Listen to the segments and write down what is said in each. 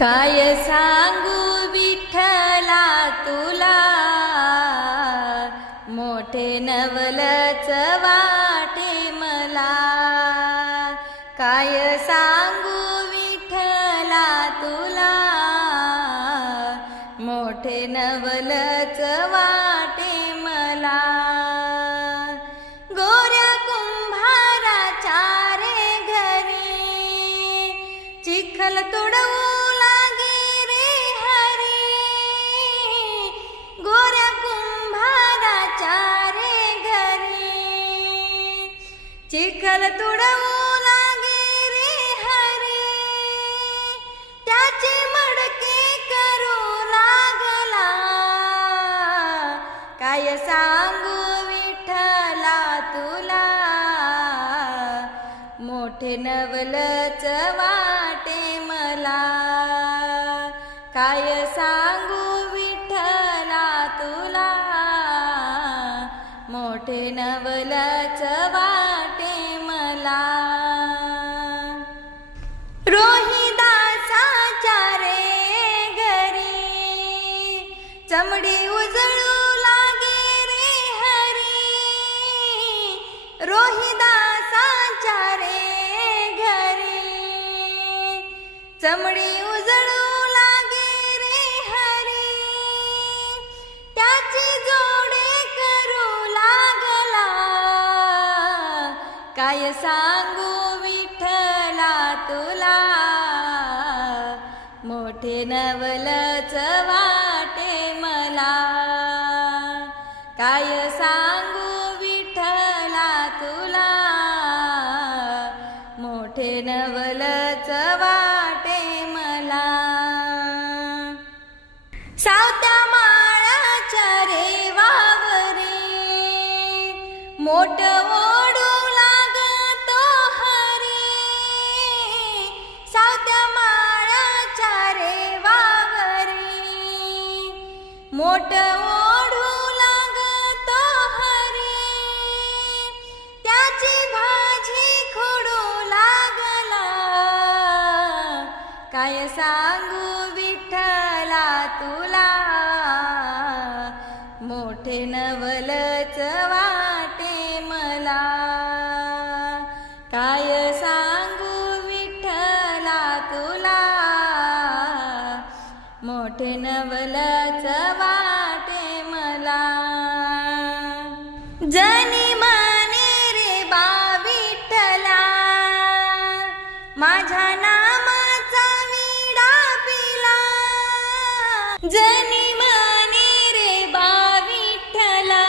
काय सांगू विठ्ठला तुला? मोठे नवलच वाटे मला. काय सांगू विठ्ठला तुला? मोठे नवलच वाटे मला. गोऱ्या कुंभाराच्या रे घरी चिखल तोडवू चिखल तुडवू लागे रे हरे. त्याचे मडके करू लागला. काय सांगू विठला तुला? मोठे नवलच वाटे मला. काय सांग मोठे नवलच वाटे मला. रोहिदासाच्या रे घरी चमडी उजळू लागे रे हरी. रोहिदासाच्या रे घरी चमडी उजळू काय सांगू विठ्ठला तुला? मोठे नवलच वाटे मला. काय सांगू विठ्ठला तुला? मोठे नवल मोठ ओढू लागतो हरी. त्याची भाजी खोडू लागला. काय सांगू विठ्ठला तुला? मोठे नवलच वाटे मला. काय सांगू विठ्ठला तुला? मोठे नवलच जनी माने रे बा विठ्ठला. माझ्या नामाचा विडा पिला. जनी माने रे बा विठ्ठला.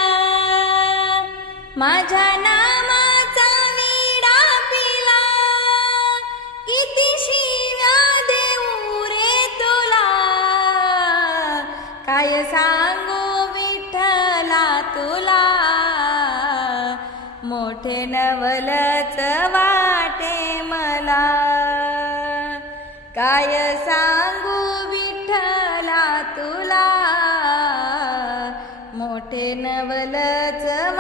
माझ्या नामाचा विडा पिला. किती शिव्या देऊ रे तुला. काय सांगू विठ्ठला तुला? मोठे नवलच वाटे मला. काय सांगू विठ्ठला तुला? मोठे नवलच